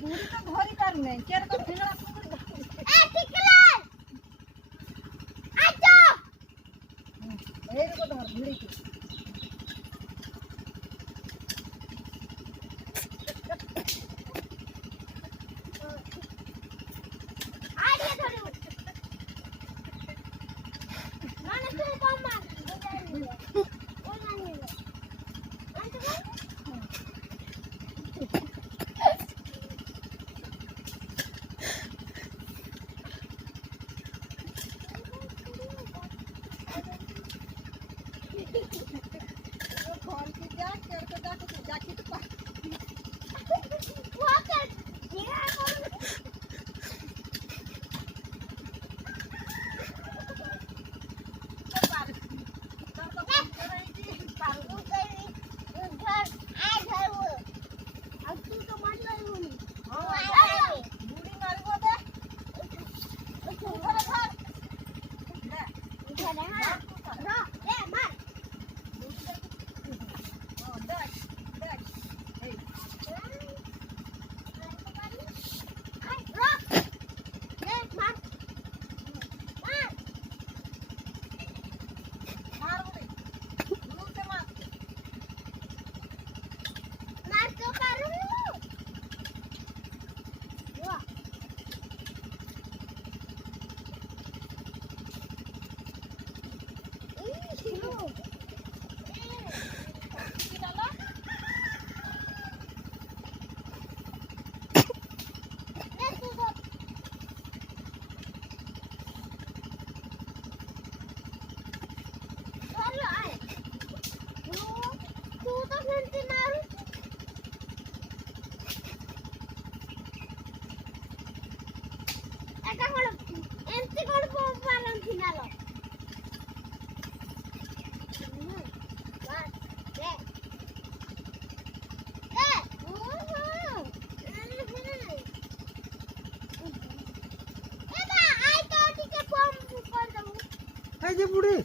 बुढ़ी तो घोरी करने केर को फिनला कुकुर ए टिकला आजो ए को धर बुढ़ी के आड़िए थोड़ी माने तू कम मार ओ नानी अंत कौन की जा केर को जाके तो वो कर जीरा कर ए जे बुढ़ी